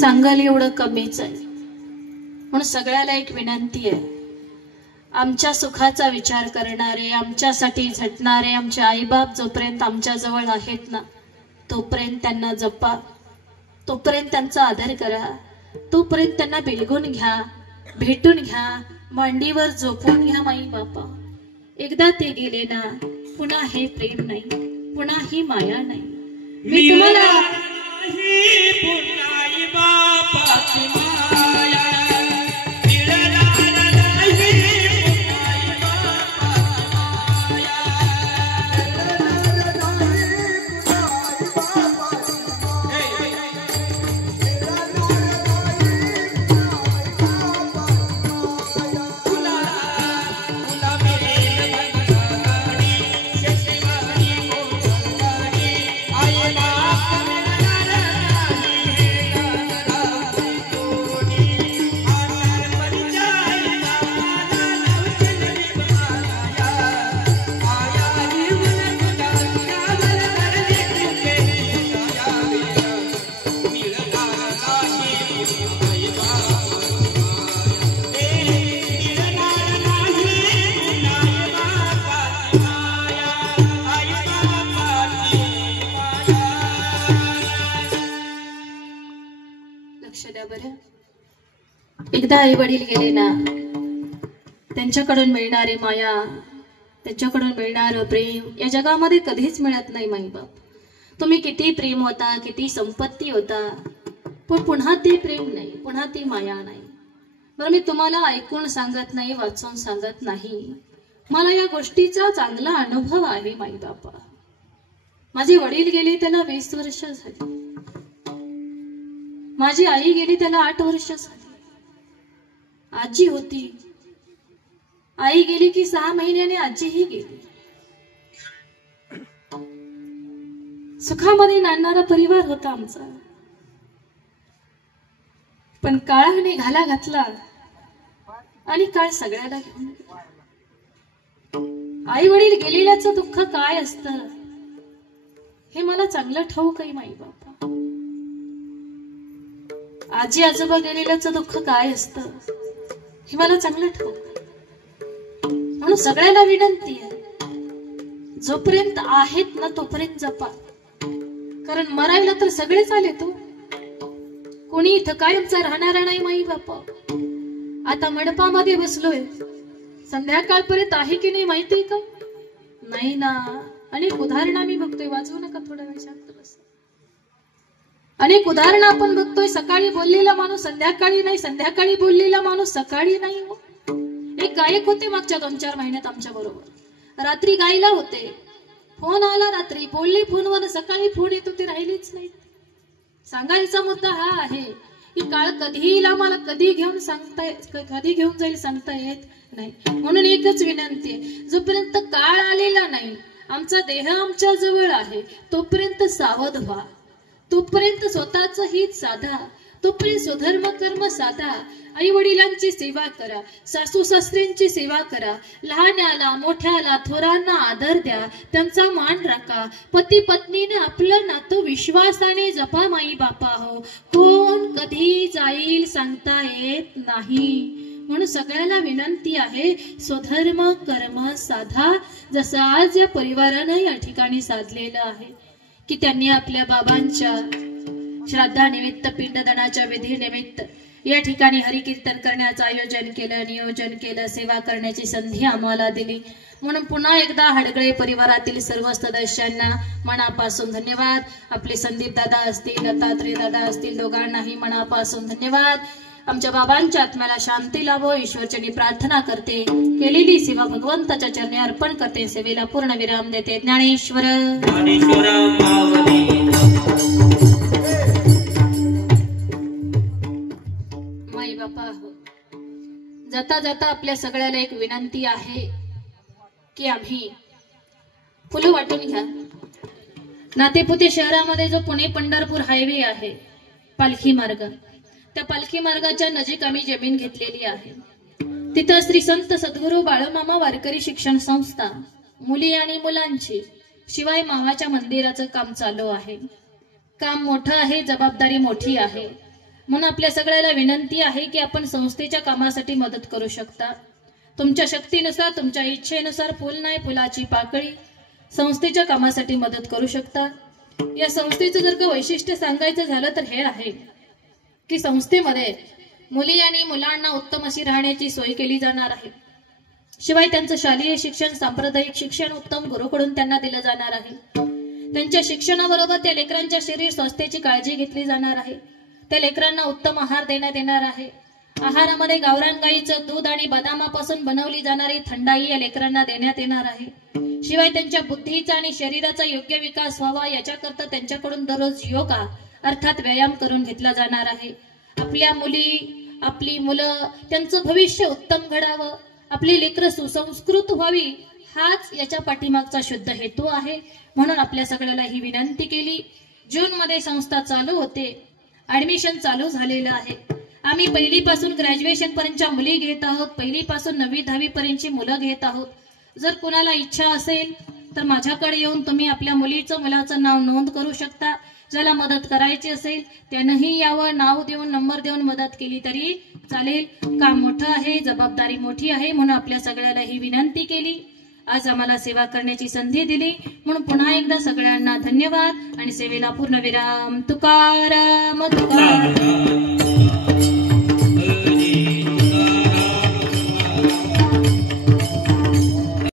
सांगाल एवढं कमीच आहे. म्हणून सगळ्याला एक विनंती आहे, आमच्या सुखाचा विचार करणारे, आमच्यासाठी झटणारे आमचे आईबाप जोपर्यंत आमच्या जवळ आहेत ना, तोपर्यंत त्यांना जपा, तोपर्यंत त्यांचा आदर करा, तोपर्यंत त्यांना बिलगून घ्या, भेटून घ्या, मांडीवर झोपून घ्या. माई बापा एकदा ते गेले ना, पुन्हा हे प्रेम नाही, पुन्हा ही माया नाही. मी तुम्हाला एकदा आई वडील गेले ना, त्यांच्याकडून मिळणारी माया, त्यांच्याकडून मिळणारं प्रेम या जगामध्ये कधीच मिळत नाही. माई बाप तुम्ही किती प्रेम होता, किती संपत्ती होता, पण पुन्हा ते प्रेम नाही, पुन्हा ती माया नाही. बरं मी तुम्हाला ऐकून सांगत नाही, वाचून सांगत नाही, मला या गोष्टीचा चांगला अनुभव आहे. माई बापा माझे वडील गेले त्याला 20 वर्ष झाली, माझी आई गेली त्याला 8 वर्ष झाली. आजी होती, आई गेली की 6 महिन्याने आजीही गेली. सुखामध्ये नांदणारा परिवार होता आमचा, पण काळाने घाला घातला आणि काळ सगळ्याला घेऊन गेला. आई वडील गेलेल्याचं दुःख काय असतं हे मला चांगलं ठाऊक आहे. माई बापा आजी आजोबा गेलेल्याचं दुःख काय असतं हे मला चांगलं ठाऊक. म्हणून सगळ्यांना विनंती आहे, जोपर्यंत आहेत ना तोपर्यंत जपा, कारण मरायला तर सगळेच आले. तो कोणी इथं कायमचा राहणारा नाही. माई बापा आता मंडपामध्ये बसलोय, संध्याकाळपर्यंत आहे की नाही माहितीये का? नाही ना. अनेक उदाहरणं मी बघतोय, वाजवू नका, थोडा वेळ शांत बस. अनेक उदाहरणं आपण बघतोय, सकाळी बोललेला माणूस संध्याकाळी नाही, संध्याकाळी बोललेला माणूस सकाळी नाही. एक गायक होते मागच्या 2-4 महिन्यात आमच्या बरोबर, रात्री गायला होते, फोन आला रात्री, बोलले फोनवर, सकाळी फोन येत होते, राहिलेच नाहीत. सांगायचा मुद्दा हा आहे की काळ कधी येईल आम्हाला, कधी घेऊन जाईल सांगता येत नाही. म्हणून एकच विनंती आहे, जोपर्यंत काळ आलेला नाही, आमचा देह आमच्या जवळ आहे, तोपर्यंत सावध व्हा, तोपर्यंत स्वतःच हित साधा, तोपर्यंत स्वधर्म कर्म साधा. आई वडिलांची सेवा करा, सासू सासऱ्यांची सेवा करा, लहान्याला मोठ्याला थोरांना आदर द्या, त्यांचा मान राखा. पती पत्नीने आपलं नातं विश्वासाने जपा. माई बापा हो, कोण कधी जाईल सांगता येत नाही. म्हणून सगळ्याला विनंती आहे, स्वधर्म कर्म साधा, जसं आज या परिवारानं या ठिकाणी साधलेलं आहे की त्यांनी आपल्या बाबांच्या श्राद्धानिमित्त, पिंडदानाच्या विधीनिमित्त या ठिकाणी हरिकीर्तन करण्याचं आयोजन केलं, नियोजन केलं, सेवा करण्याची संधी आम्हाला दिली. म्हणून पुन्हा एकदा हडगळे परिवारातील सर्व सदस्यांना मनापासून धन्यवाद. आपले संदीप दादा असतील, दत्तात्रय दादा असतील, दोघांनाही मनापासून धन्यवाद. आमच्या बाबांच्या आत्म्याला शांती लाभो ईश्वरचरणी प्रार्थना करते. केलेली सेवा भगवंताच्या चरणी अर्पण करते. सेवेला पूर्ण विराम देते. ज्ञानेश्वर माई बापा हो, जाता जाता आपल्या सगळ्याला एक विनंती आहे की आम्ही फुलं वाटून घ्या. नातेपुते शहरामध्ये जो पुणे पंढरपूर हायवे आहे, पालखी मार्ग, त्या पालखी मार्गाच्या नजीक आम्ही जमीन घेतलेली आहे. तिथं श्री संत सद्गुरू बाळमामा वारकरी शिक्षण संस्था, मुली आणि मुलांची, शिवाय मामाच्या मंदिराचं काम चालू आहे. काम मोठं आहे, जबाबदारी मोठी आहे. म्हणून आपल्या सगळ्याला विनंती आहे की आपण संस्थेच्या कामासाठी मदत करू शकता. तुमच्या शक्तीनुसार, तुमच्या इच्छेनुसार, फुल नाही फुलाची पाकळी संस्थेच्या कामासाठी मदत करू शकता. या संस्थेचं जर का वैशिष्ट्य सांगायचं झालं तर हे आहे की संस्थेमध्ये मुली आणि मुलांना उत्तम अशी राहण्याची सोय केली जाणार आहे. शिवाय त्यांचं शालेय शिक्षण, सांप्रदायिक शिक्षण उत्तम गुरुकडून त्यांना दिलं जाणार आहे. त्यांच्या शिक्षणाबरोबर त्या लेकरांच्या शरीर स्वास्थ्याची काळजी घेतली जाणार आहे. त्या लेकरांना उत्तम आहार देण्यात येणार आहे. आहारामध्ये गावरान गाईचं दूध आणि बदामापासून बनवली जाणारी थंडाई या लेकरांना देण्यात येणार आहे. शिवाय त्यांच्या बुद्धीचा आणि शरीराचा योग्य विकास व्हावा याच्याकरता त्यांच्याकडून दररोज योगा अर्थात व्यायाम करून घेतला जाणार आहे. आपल्या मुली, आपली मुलं त्यांचं भविष्य उत्तम घडावं, आपली लेकरं सुसंस्कृत व्हावी, हाच याच्या पाठीमागचा शुद्ध हेतू आहे. म्हणून आपल्या सगळ्याला ही विनंती केली. जून मध्ये संस्था चालू होते, ऍडमिशन चालू झालेलं आहे. आम्ही पहिलीपासून ग्रॅज्युएशन पर्यंतच्या मुली घेत आहोत, पहिलीपासून 9वी 10वी पर्यंतची मुलं घेत आहोत. जर कुणाला इच्छा असेल तर माझ्याकडे येऊन तुम्ही आपल्या मुलीचं मुलाचं नाव नोंद करू शकता. ज्याला मदत करायची असेल त्यानंही यावं, नाव देऊन नंबर देऊन मदत केली तरी चालेल. काम मोठं आहे, जबाबदारी मोठी आहे, म्हणून आपल्या सगळ्याला ही विनंती केली. आज आम्हाला सेवा करण्याची संधी दिली म्हणून पुन्हा एकदा सगळ्यांना धन्यवाद आणि सेवेला पूर्ण विराम. तुकाराम तुकाराम.